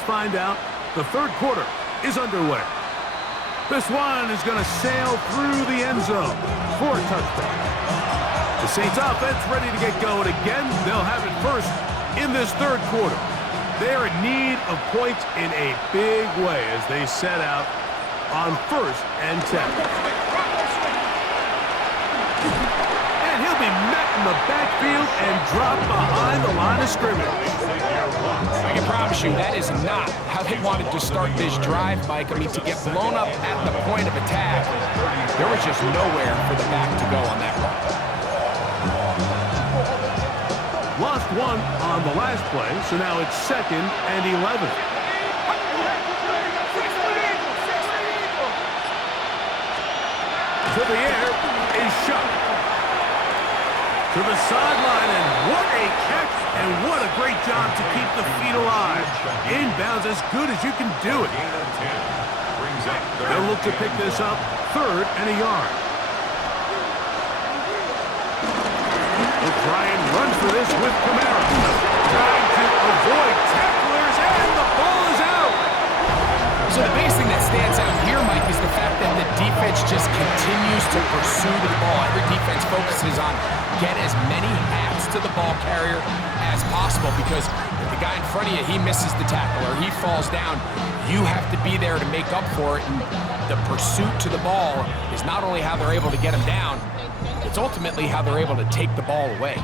let's find out. The third quarter is underway. This one is going to sail through the end zone for a touchdown. The Saints offense ready to get going again. They'll have it first in this third quarter. They're in need of points in a big way as they set out on 1st and 10. And he'll be met in the backfield and dropped behind the line of scrimmage. I can promise you that is not how they wanted to start this drive, Mike. I mean, to get blown up at the point of attack, there was just nowhere for the back to go on that run. Lost one on the last play, so now it's 2nd and 11. To the air is shot. To the sideline, and what a catch, and what a great job to keep the feet alive. Inbounds as good as you can do it. They'll look to pick this up 3rd and a yard. They'll try and run for this with Kamara. Trying to avoid tacklers, and the ball is out. So the biggest thing that stands out here, Mike, is the fact that the defense just continues to pursue the ball. Every defense focuses on get as many hats to the ball carrier as possible, because if the guy in front of you, he misses the tackle or he falls down, you have to be there to make up for it. And the pursuit to the ball is not only how they're able to get him down, it's ultimately how they're able to take the ball away.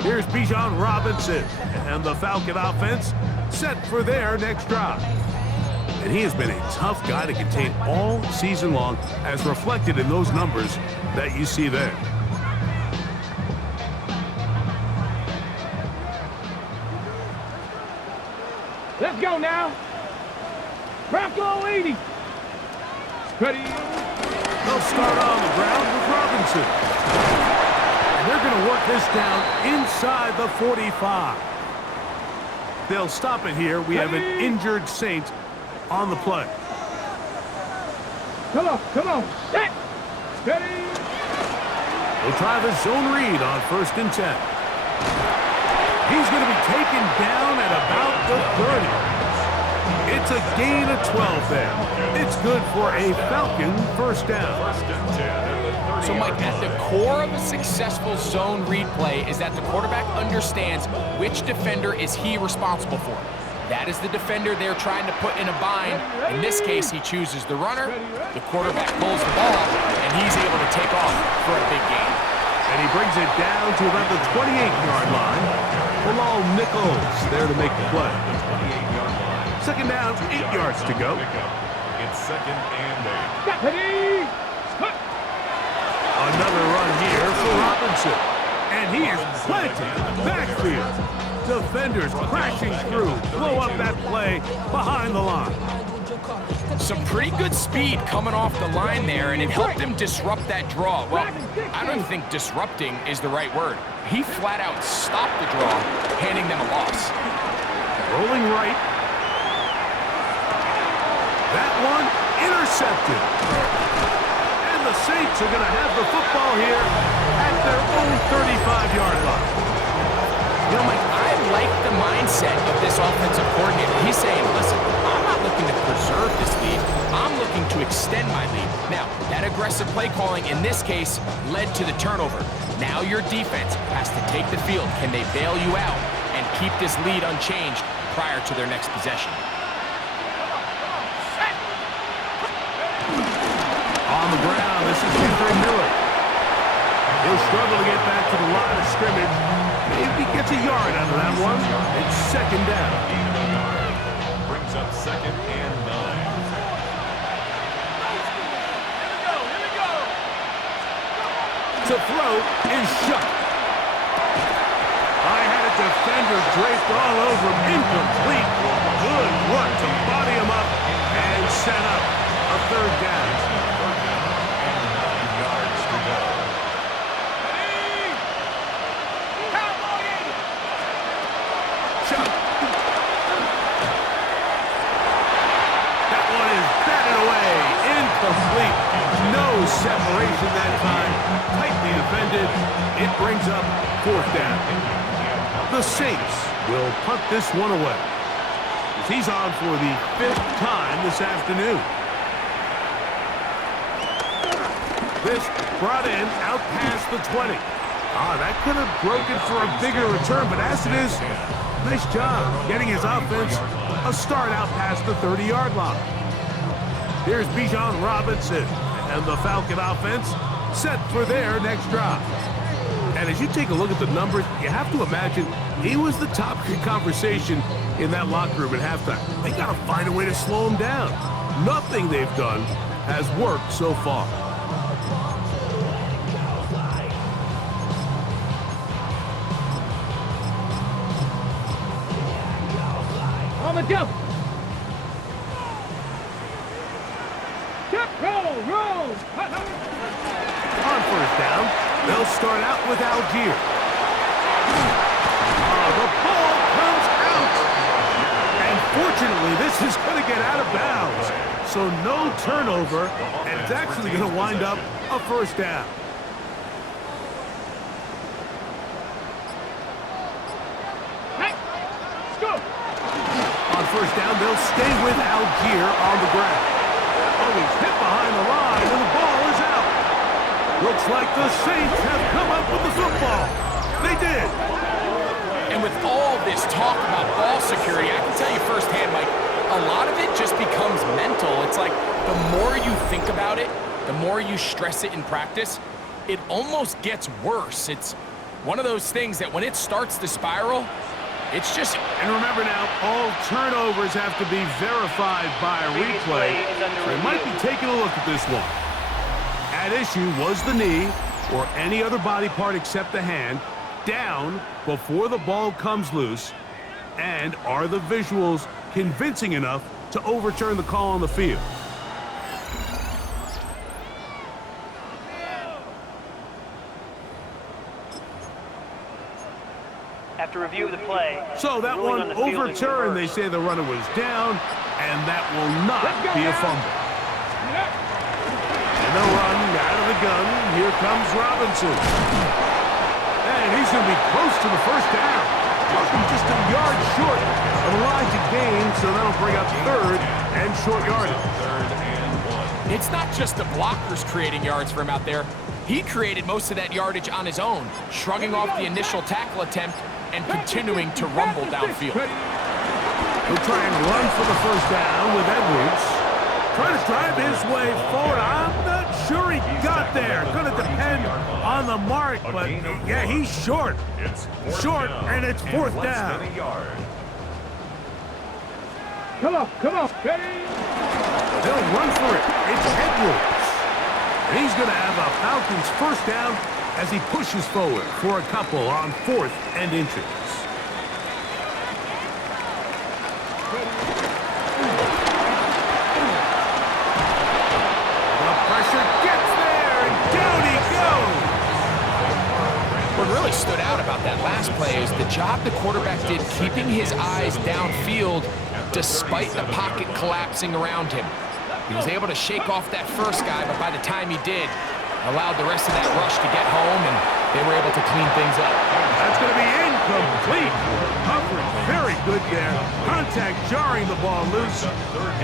Here's Bijan Robinson, and the Falcon offense set for their next drive. And he has been a tough guy to contain all season long, as reflected in those numbers that you see there. Let's go now. Bronco 80. Ready. They'll start on the ground with Robinson. And they're going to work this down inside the 45. They'll stop it here. We have an injured Saint on the play. Come on. Set. Ready. They'll try the zone read on 1st and 10. He's going to be taken down at about the 30. It's a gain of 12 there. It's good for a Falcon 1st down. So, Mike, at the core of a successful zone read play is that the quarterback understands which defender is he responsible for. That is the defender they're trying to put in a bind. In this case, he chooses the runner. The quarterback pulls the ball, and he's able to take off for a big gain. And he brings it down to about the 28-yard line. Bilal Nichols there to make the play. 2nd down, 8 yards to go. It's 2nd and 8. Another run here for Robinson. And he is planted in the backfield. Defenders crashing through, blow up that play behind the line. Some pretty good speed coming off the line there, and it helped him disrupt that draw. Well, I don't think disrupting is the right word. He flat out stopped the draw, handing them a loss. Rolling right. That one intercepted. And the Saints are going to have the football here at their own 35-yard line. You know, Mike, I like the mindset of this offensive coordinator. He's saying, listen, I'm not looking to preserve this lead. I'm looking to extend my lead. Now, that aggressive play calling in this case led to the turnover. Now your defense has to take the field. Can they bail you out and keep this lead unchanged prior to their next possession? On the ground, this is Kendrick Miller. He'll struggle to get back to the line of scrimmage. Maybe gets a yard out of that one. It's 2nd down. Brings up 2nd and 9. To throw is shut. I had a defender draped all over him. Incomplete. Good run to body him up and set up a 3rd down. Complete. No separation that time. Tightly defended. It brings up 4th down. The Saints will punt this one away. He's on for the 5th time this afternoon. This brought in out past the 20. That could have broken for a bigger return, but as it is, nice job getting his offense a start out past the 30-yard line. Here's Bijan Robinson and the Falcon offense set for their next drive. And as you take a look at the numbers, you have to imagine he was the topic of conversation in that locker room at halftime. They got to find a way to slow him down. Nothing they've done has worked so far. On the jump. Roll. On first down, they'll start out with Algier. The ball comes out. And fortunately, this is going to get out of bounds. So no turnover, and it's actually going to wind up a first down. Let's go. On first down, they'll stay with Algier on the ground. He's hit behind the line, and the ball is out. Looks like the Saints have come up with the football. They did. And with all this talk about ball security, I can tell you firsthand, Mike, a lot of it just becomes mental. It's like the more you think about it, the more you stress it in practice, it almost gets worse. It's one of those things that when it starts to spiral, it's just... And remember now, all turnovers have to be verified by a replay. So they might be taking a look at this one. At issue was the knee, or any other body part except the hand, down before the ball comes loose. And are the visuals convincing enough to overturn the call on the field? After review of the play. So that one overturned. They say the runner was down, and that will not be a fumble. And they'll run out of the gun. Here comes Robinson. And he's going to be close to the first down. Just a yard short of the line to gain, so that'll bring up third and short yardage. It's not just the blockers creating yards for him out there. He created most of that yardage on his own, shrugging off the initial tackle attempt and continuing to rumble downfield. He'll try and run for the first down with Edwards. Trying to drive his way forward. I'm not sure he got there. Going to depend on the mark, but yeah, he's short. Short, and it's fourth down. Come on. Ready? They'll run for it. It's Edwards. And he's going to have a Falcons first down as he pushes forward for a couple on 4th and inches. The pressure gets there, and down he goes. What really stood out about that last play is the job the quarterback did keeping his eyes downfield despite the pocket collapsing around him. He was able to shake off that first guy, but by the time he did, allowed the rest of that rush to get home, and they were able to clean things up. That's going to be incomplete. Coverage very good there. Contact jarring the ball loose,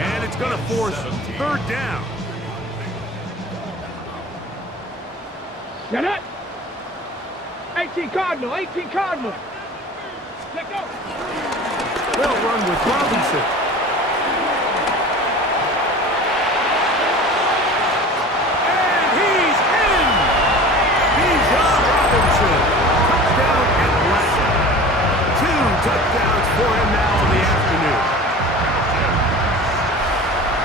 and it's going to force third down. Get it. 18 Cardinal. Let go. They'll run with Robinson. And he's in! Bijan Robinson. Touchdown Atlanta. 2 touchdowns for him now in the afternoon.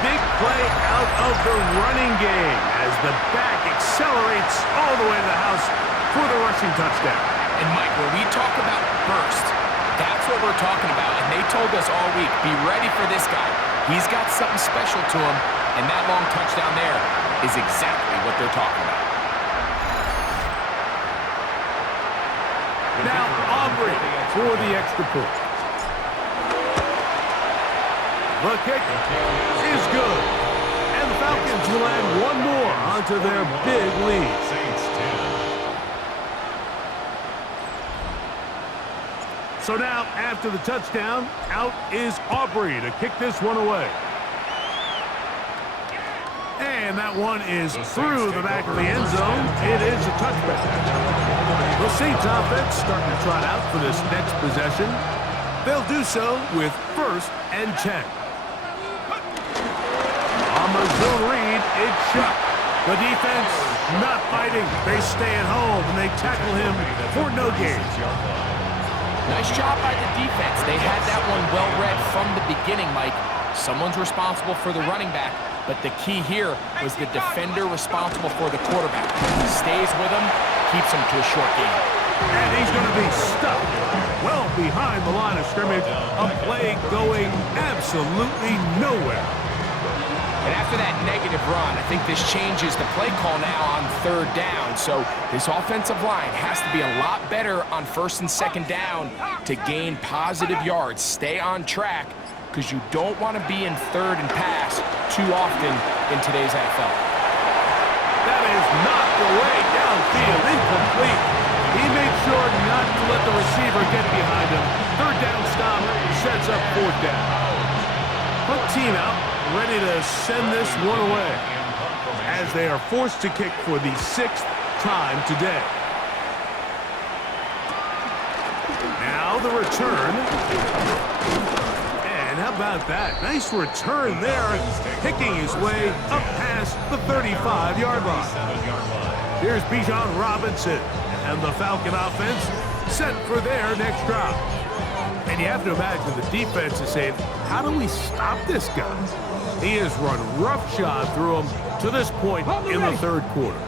Big play out of the running game as the back accelerates all the way to the house for the rushing touchdown. And Mike, when we talk about burst, that's what we're talking about. And they told us all week, be ready for this guy. He's got something special to him, and that long touchdown there is exactly what they're talking about. Now Aubrey for the extra point. The kick is good. And the Falcons will add one more onto their big lead. So now, after the touchdown, out is Aubrey to kick this one away. And that one is through the back of the end zone. It is a touchback. The Saints offense starting to trot out for this next possession. They'll do so with 1st and 10. On the zone read, it's shut. The defense not fighting. They stay at home and they tackle him for no gain. Nice job by the defense. They had that one well read from the beginning, Mike. Someone's responsible for the running back, but the key here was the defender responsible for the quarterback. Stays with him, keeps him to a short gain. And he's going to be stuck well behind the line of scrimmage. A play going absolutely nowhere. And after that negative run, I think this changes the play call now on 3rd down. So this offensive line has to be a lot better on 1st and 2nd down to gain positive yards. Stay on track, because you don't want to be in 3rd and pass too often in today's NFL. That is knocked away downfield, incomplete. He made sure not to let the receiver get behind him. 3rd down stop sets up 4th down. Punt team out, ready to send this one away, as they are forced to kick for the 6th time today. Now the return. And how about that? Nice return there, picking his way up past the 35-yard line. Here's Bijan Robinson, and the Falcon offense set for their next drive. And you have to imagine the defense is saying, how do we stop this guy? He has run roughshod through him to this point in the 3rd quarter.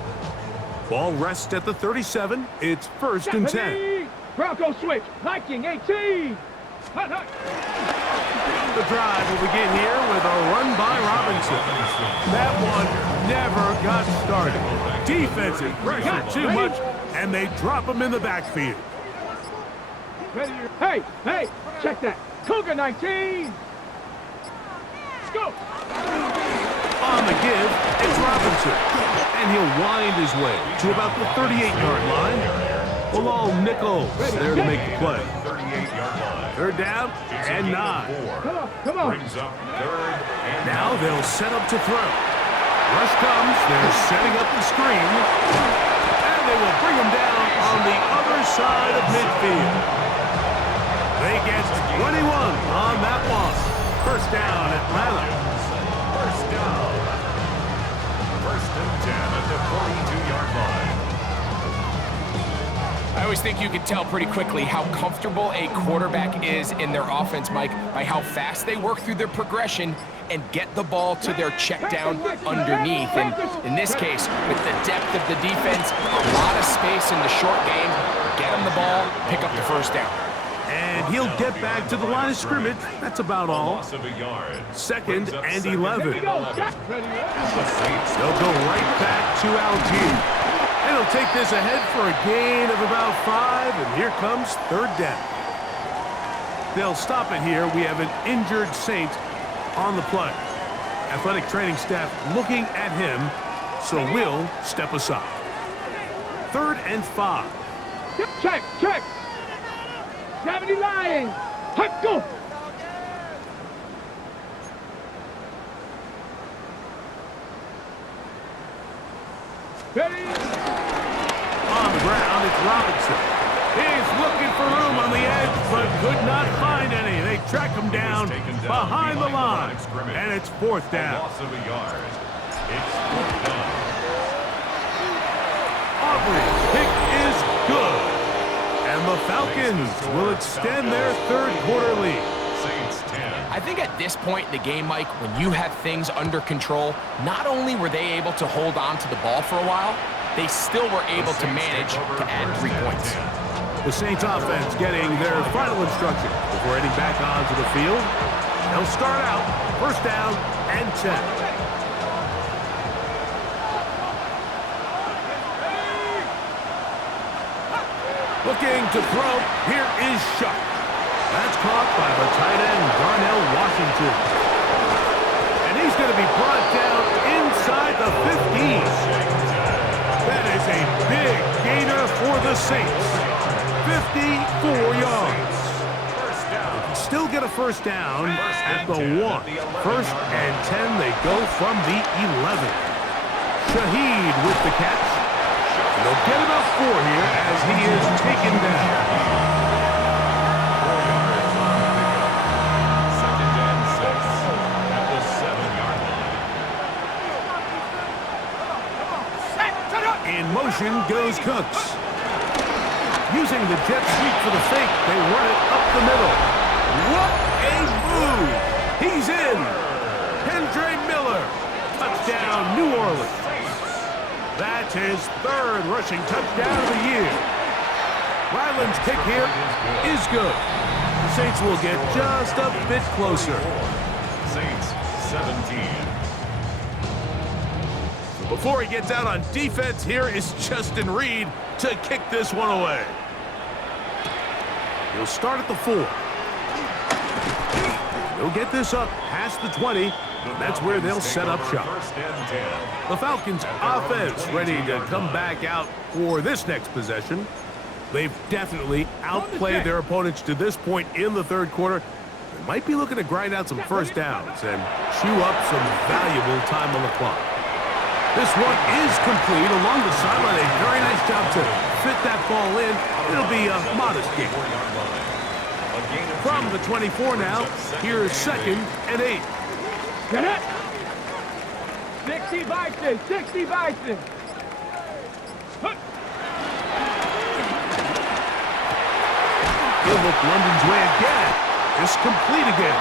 Ball rests at the 37. It's 1st and 10. Bronco switch. Hiking 18. Hut, hut. The drive will begin here with a run by Robinson. That one never got started. Defensive pressure too much, and they drop him in the backfield. Hey, hey, check that. Cougar 19. Let's go. On the give, it's Robinson. And he'll wind his way to about the 38-yard line. Bilal Nichols there to make the play. 3rd down and 9. Come on. Now they'll set up to throw. Rush comes. They're setting up the screen. And they will bring him down on the other side of midfield. They get 21 on that one. 1st down, Atlanta. 1st down. 1st and 10 at the 42-yard line. I always think you can tell pretty quickly how comfortable a quarterback is in their offense, Mike, by how fast they work through their progression and get the ball to their check down underneath. And in this case, with the depth of the defense, a lot of space in the short game, get them the ball, pick up the 1st down. And he'll get back to the line of scrimmage. That's about all. 2nd and 11. They'll go right back to Algier. And he'll take this ahead for a gain of about 5. And here comes 3rd down. They'll stop it here. We have an injured Saint on the play. Athletic training staff looking at him, so we'll step aside. 3rd and 5. Check, check. 70 Lions. Hut, go. Ready. On the ground, it's Robinson. He's looking for room on the edge, but could not find any. They track him down behind the line, and it's 4th down. Loss of a yard. It's 4th down. Aubrey's pick is good. And the Falcons will extend their 3rd quarter lead. Saints 10. I think at this point in the game, Mike, when you have things under control, not only were they able to hold on to the ball for a while, they still were able to manage to add 3 points. The Saints offense getting their final instruction before heading back onto the field. They'll start out 1st down and 10. Looking to throw. Here is Shuck. That's caught by the tight end, Darnell Washington. And he's going to be brought down inside the 15. That is a big gainer for the Saints. 54 yards. still get a first down at the 1. First and 10, they go from the 11. Shaheed with the catch. And they'll get about 4 here as he is taken down. 4 yards on the pickup. Second and 6 at the 7-yard line. In motion goes Cooks. Using the jet sweep for the fake, they run it up the middle. What a move! He's in! Kendre Miller. Touchdown, New Orleans. That's his 3rd rushing touchdown of the year. Ryland's kick here is good. The Saints will get just a bit closer. Saints 17. Before he gets out on defense, here is Justin Reed to kick this one away. He'll start at the 4. He'll get this up past the 20. That's where they'll set up shop. First and 10. The Falcons offense ready to come back out for this next possession. They've definitely outplayed their opponents to this point in the 3rd quarter. They might be looking to grind out some first downs and chew up some valuable time on the clock. This one is complete along the sideline. A very nice job to fit that ball in. It'll be a modest gain. From the 24 now, here's 2nd and 8. Get it! 60 Bison! 60 Bison! He'll look London's way again. It's complete again.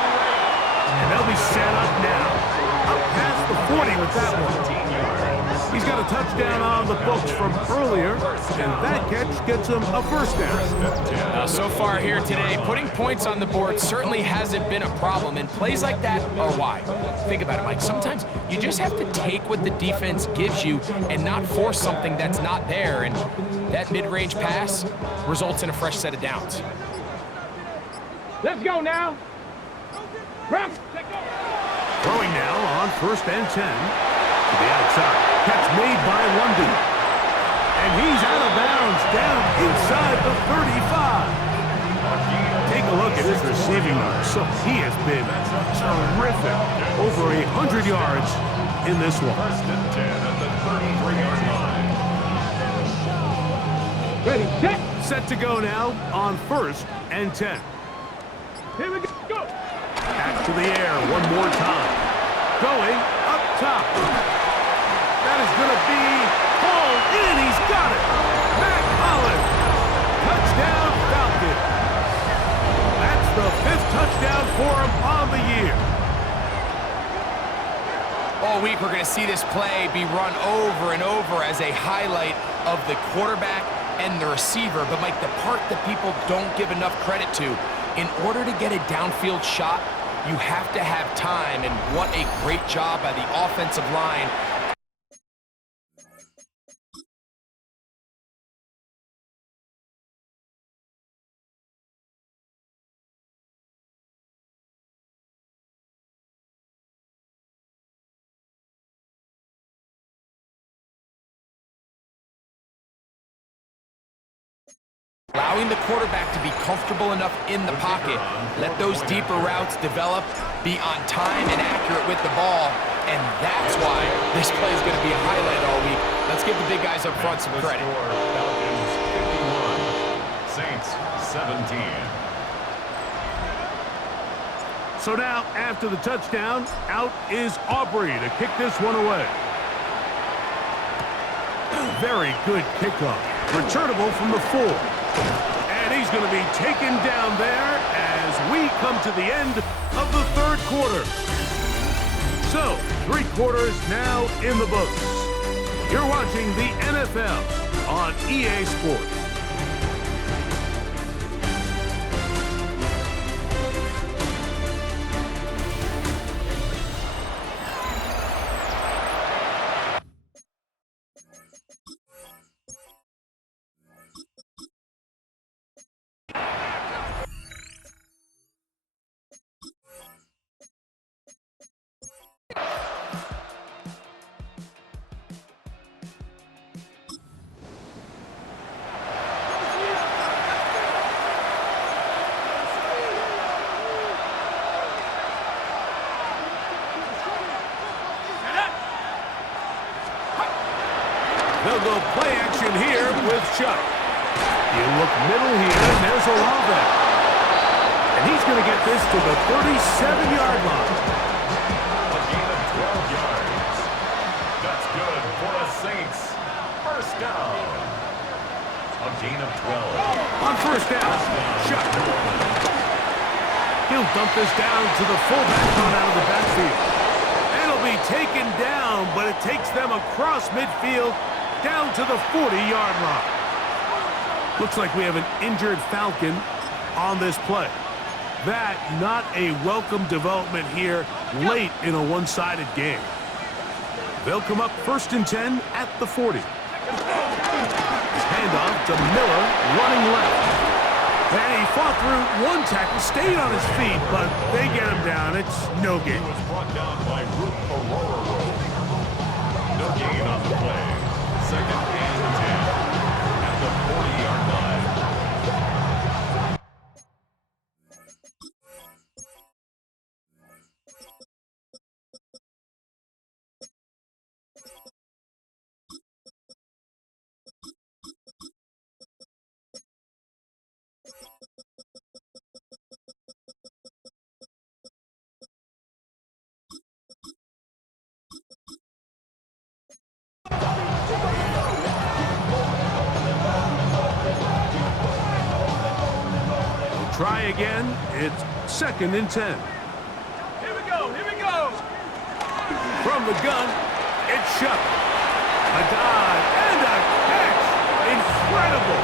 And they'll be set up now. Up past the 40 with that one. He's got a touchdown on the books from earlier, and that catch gets him a first down. So far here today, putting points on the board certainly hasn't been a problem, and plays like that are why. Think about it, Mike. Sometimes you just have to take what the defense gives you and not force something that's not there, and that mid-range pass results in a fresh set of downs. Let's go now! Throwing now on 1st and 10. To the outside. Catch made by London. And he's out of bounds down inside the 35. Take a look at his receiving numbers. So he has been terrific. Over 100 yards in this one. First and 10 at the 33-yard line. Ready, set! Set to go now on 1st and 10. Here we go! Back to the air one more time. Going up top. That is going to be hauled in. He's got it. Mac Hollins. Touchdown Falcons. That's the 5th touchdown for him on the year. All week we're going to see this play be run over and over as a highlight of the quarterback and the receiver. But Mike, the part that people don't give enough credit to, in order to get a downfield shot, you have to have time, and what a great job by the offensive line. Allowing the quarterback to be comfortable enough in the pocket, let those deeper routes develop, be on time and accurate with the ball, and that's why this play is going to be a highlight all week. Let's give the big guys up front some credit. Falcons 51, Saints 17. So now, after the touchdown, out is Aubrey to kick this one away. Very good kickoff. Returnable from the 4. And he's going to be taken down there as we come to the end of the 3rd quarter. So, 3 quarters now in the books. You're watching the NFL on EA Sports. They'll go play action here with Chuck. You look middle here, and there's Olave. And he's going to get this to the 37-yard line. A gain of 12 yards. That's good for the Saints. First down. A gain of 12. On first down, Chuck. He'll dump this down to the fullback coming out of the backfield. It'll be taken down, but it takes them across midfield down to the 40-yard line. Looks like we have an injured Falcon on this play. That not a welcome development here late in a one-sided game. They'll come up 1st and 10 at the 40. Handoff to Miller, running left. And he fought through one tackle, stayed on his feet, but they get him down. It's no gain. He was brought down by Root Aurora. No gain on the play. 2nd and 10 at the 40-yard line. Try again. It's 2nd and 10. Here we go. Here we go. From the gun, it's Chuck. A dive and a catch. Incredible.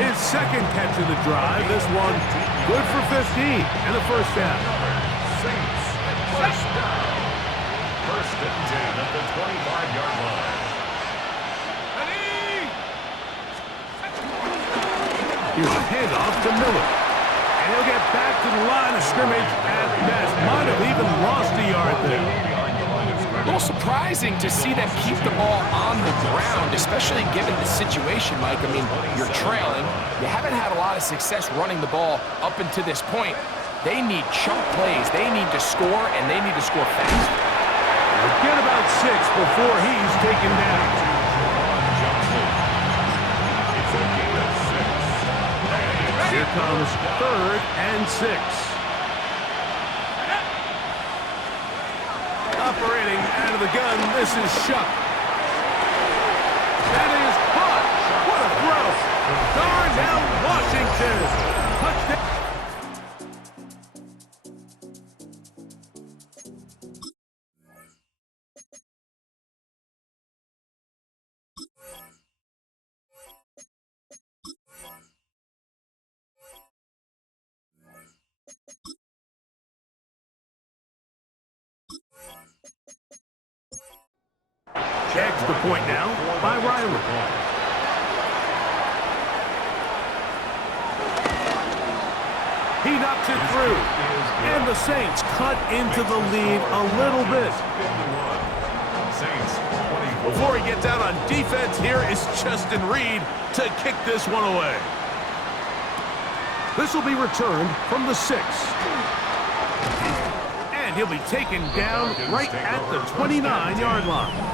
His 2nd catch of the drive. This one good for 15 and a first down. Saints, first down. 1st and 10 at the 25-yard line. Here's a handoff to Miller. And he'll get back to the line of scrimmage at best. Might have even lost a yard there. A little surprising to see them keep the ball on the ground, especially given the situation, Mike. I mean, you're trailing. You haven't had a lot of success running the ball up until this point. They need chunk plays. They need to score, and they need to score fast. They'll get about 6 before he's taken down. Here comes 3rd and 6. Operating out of the gun, this is Chuck. That is caught. What a throw. Darnell Washington. Touchdown. Extra point now by Riley. He knocks it through. And the Saints cut into the lead a little bit. Before he gets out on defense, here is Justin Reed to kick this one away. This will be returned from the 6. And he'll be taken down right at the 29-yard line.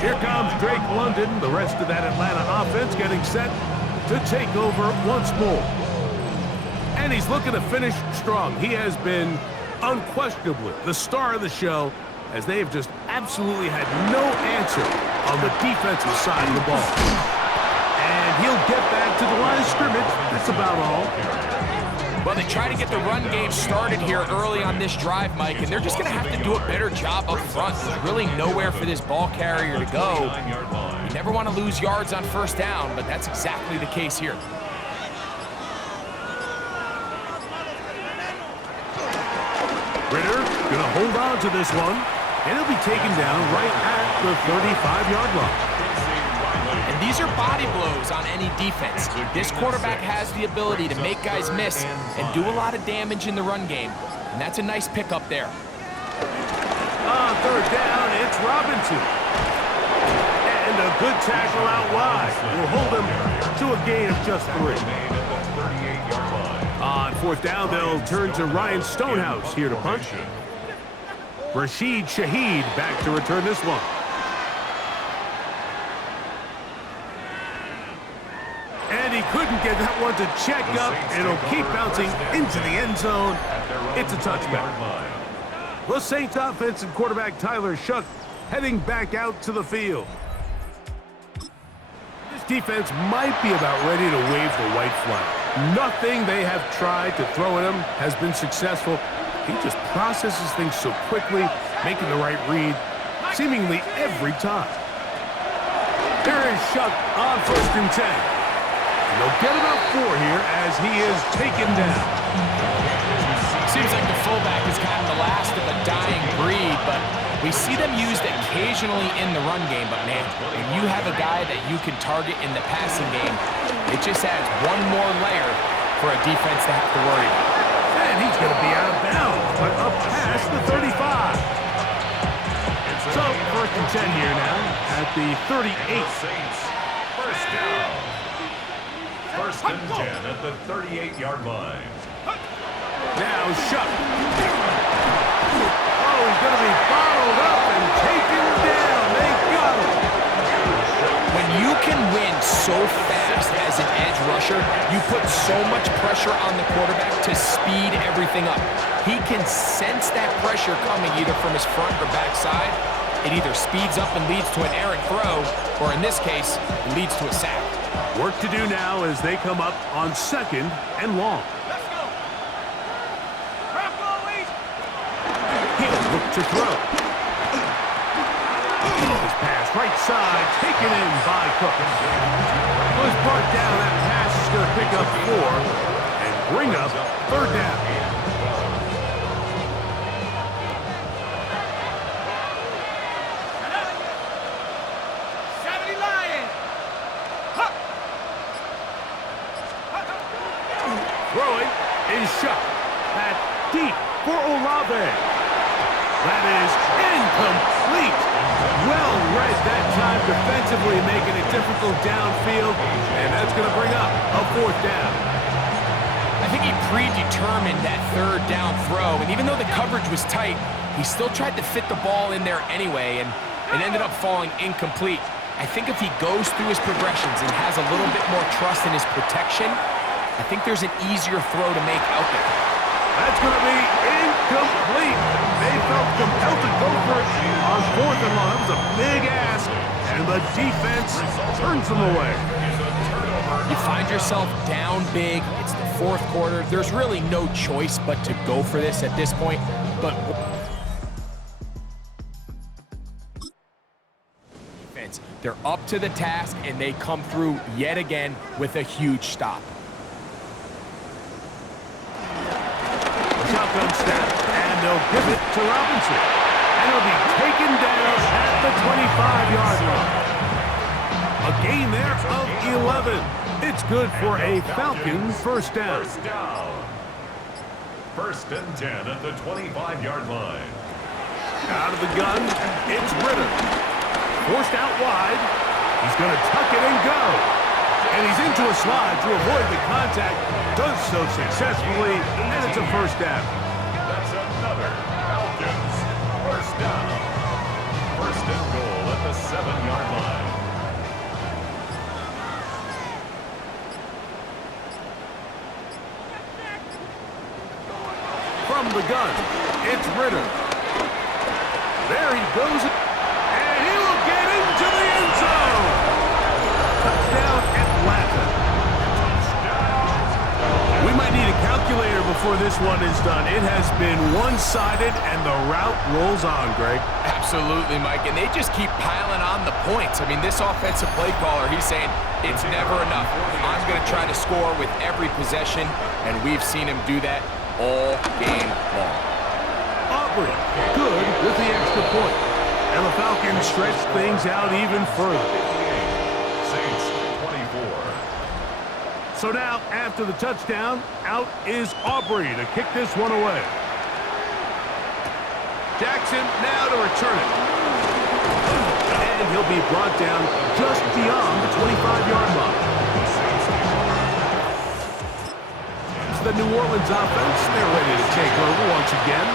Here comes Drake London, the rest of that Atlanta offense getting set to take over once more. And he's looking to finish strong. He has been unquestionably the star of the show, as they have just absolutely had no answer on the defensive side of the ball. And he'll get back to the line of scrimmage. That's about all. Well, they try to get the run game started here early on this drive, Mike, and they're just going to have to do a better job up front. There's really nowhere for this ball carrier to go. You never want to lose yards on first down, but that's exactly the case here. Ritter going to hold on to this one, and he'll be taken down right at the 35-yard line. And these are body blows on any defense. This quarterback has the ability to make guys miss and do a lot of damage in the run game. And that's a nice pickup there. On 3rd down, it's Robinson. And a good tackle out wide will hold him to a gain of just 3. On 4th down, they'll turn to Ryan Stonehouse here to punch. Rashid Shaheed back to return this one. one to check up. It'll keep bouncing into the end zone. It's a touchback. The Saints offense and quarterback Tyler Shuck heading back out to the field. This defense might be about ready to wave the white flag. Nothing they have tried to throw at him has been successful. He just processes things so quickly, making the right read seemingly every time. There is Shuck on 1st and 10. And they'll get about 4 here as he is taken down. Seems like the fullback is kind of the last of a dying breed, but we see them used occasionally in the run game. But man, when you have a guy that you can target in the passing game, it just adds one more layer for a defense to have to worry about. And he's going to be out of bounds, but up past the 35. So, 1st and 10 here now at the 38. Saints, first down. 1st and 10 at the 38-yard line. Now Shuck. Oh, he's going to be bottled up and taken down. They got him. When you can win so fast as an edge rusher, you put so much pressure on the quarterback to speed everything up. He can sense that pressure coming either from his front or back side. It either speeds up and leads to an errant throw, or in this case, it leads to a sack. Work to do now as they come up on 2nd and long. Let's go. He'll look to throw. His pass right side, taken in by Cook. Was brought down. That pass is going to pick up 4 and bring up 3rd down. Throwing is Shuck. That deep for Olave. That is incomplete. Well read that time defensively, making it difficult downfield, and that's going to bring up a 4th down. I think he predetermined that 3rd down throw, and even though the coverage was tight, he still tried to fit the ball in there anyway, and it ended up falling incomplete. I think if he goes through his progressions and has a little bit more trust in his protection, I think there's an easier throw to make out there. That's going to be incomplete. They felt compelled to go for it on 4th and long. That was a big ask, and the defense turns them away. You find yourself down big. It's the 4th quarter. There's really no choice but to go for this at this point. But defense, they're up to the task, and they come through yet again with a huge stop. Shotgun snap, and they'll give it to Robinson. And he'll be taken down at the 25-yard line. A gain there of 11. It's good for a Falcons 1st down. 1st and 10 at the 25-yard line. Out of the gun, it's Ritter. Forced out wide. He's going to tuck it and go. And he's into a slide to avoid the contact. Does so successfully, and it's a 1st down. That's another Falcons 1st down. 1st and goal at the 7-yard line. From the gun, it's Ritter. There he goes, and he will get into the end zone. Touchdown, Atlanta. We might need a calculator before this one is done. It has been one-sided, and the route rolls on, Greg. Absolutely, Mike, and they just keep piling on the points. I mean, this offensive play caller, he's saying it's never enough. I'm going to try to score with every possession, and we've seen him do that all game long. Aubrey, good with the extra point. And the Falcons stretch things out even further. Saints 24. So now, after the touchdown, out is Aubrey to kick this one away. Jackson now to return it. And he'll be brought down just beyond the 25-yard line. It's the New Orleans offense. They're ready to take over once again.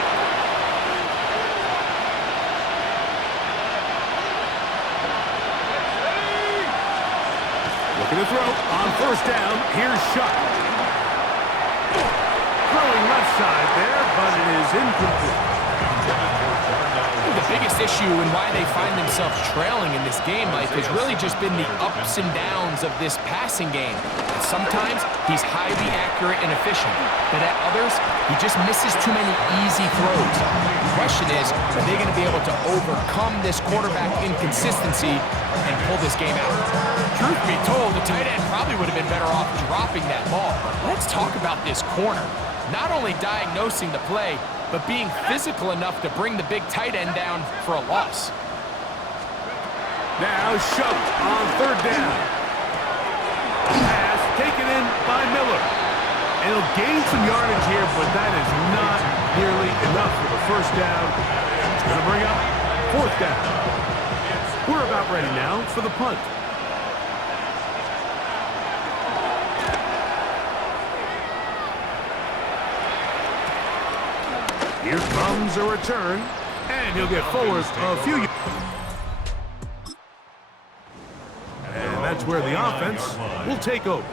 Looking to to throw on first down. Here's Shuck. Throwing left side there, but it is incomplete. The biggest issue and why they find themselves trailing in this game, Mike, has really just been the ups and downs of this passing game. And sometimes he's highly accurate and efficient, but at others, he just misses too many easy throws. The question is, are they going to be able to overcome this quarterback inconsistency and pull this game out? Truth be told, the tight end probably would have been better off dropping that ball. But let's talk about this corner. Not only diagnosing the play, but being physical enough to bring the big tight end down for a loss. Now Shuck on third down. Pass taken in by Miller. And he'll gain some yardage here, but that is not nearly enough for the first down. It's going to bring up fourth down. We're about ready now for the punt. Here comes a return, and he'll get forward a few yards. And that's where the offense will take over.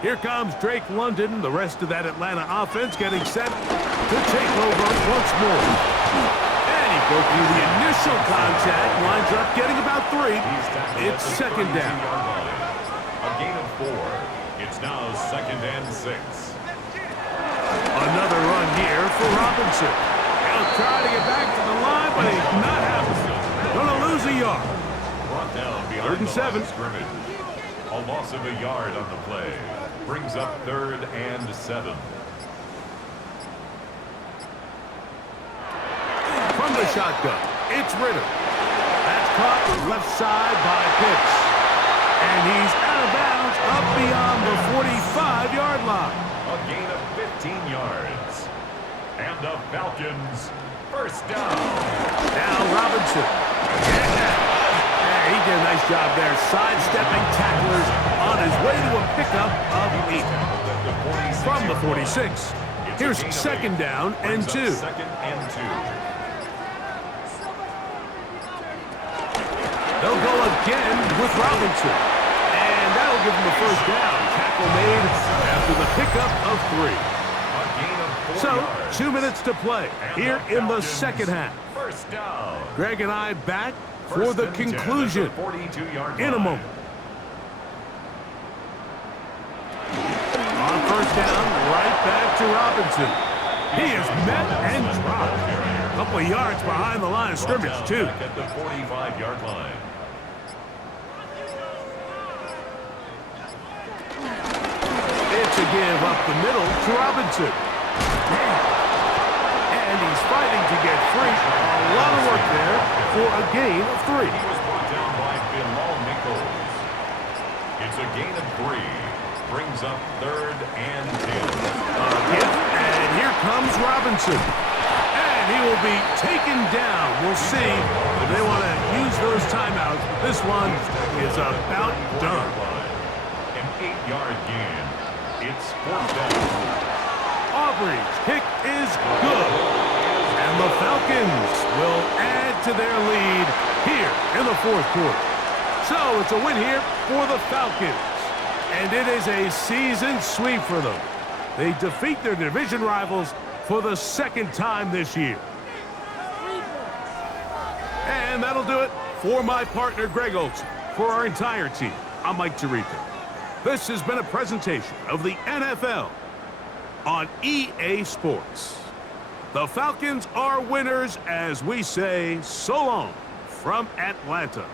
Here comes Drake London, the rest of that Atlanta offense getting set to take over once more. And he broke through the initial contact, winds up getting about 3. It's second down. A gain of 4. It's now 2nd and 6. Another run here for Robinson. He'll try to get back to the line, but he's not happening. Gonna lose a yard. Brought down behind 3rd and 7. the line of scrimmage. A loss of a yard on the play. Brings up 3rd and 7. From the shotgun, it's Ritter. That's caught left side by Pitts. And he's out of bounds up beyond the 45-yard line. A gain of 15 yards. And the Falcons first down. Now Robinson. Yeah, he did a nice job there, sidestepping tacklers on his way to a pickup of 8. From the 46. Here's second down and 2. 2nd and 2. They'll go again with Robinson. And that'll give him the first down. Tackle made after the pickup of 3. A gain of 4 So, yards. 2 minutes to play here in the Falcons second half. First down. Greg and I back for First the and 10 at conclusion 42-yard in a line. moment. On first down, right back to Robinson. He is met and dropped. A couple of yards behind the line of scrimmage, too. Back at the 45-yard line. It's a give up the middle to Robinson. And he's fighting to get free. A lot of work there for a gain of 3. He was brought down by Bilal Nichols. It's a gain of 3. Brings up 3rd and 10. And here comes Robinson. And he will be taken down. We'll see if they want to use those timeouts. This one is about done. An 8-yard gain. It's 4th down. Aubrey's kick is good. And the Falcons will add to their lead here in the 4th quarter. So it's a win here for the Falcons. And it is a season sweep for them. They defeat their division rivals for the 2nd time this year. And that'll do it for my partner, Greg Olson. For our entire team, I'm Mike Tirico. This has been a presentation of the NFL on EA Sports. The Falcons are winners as we say so long from Atlanta.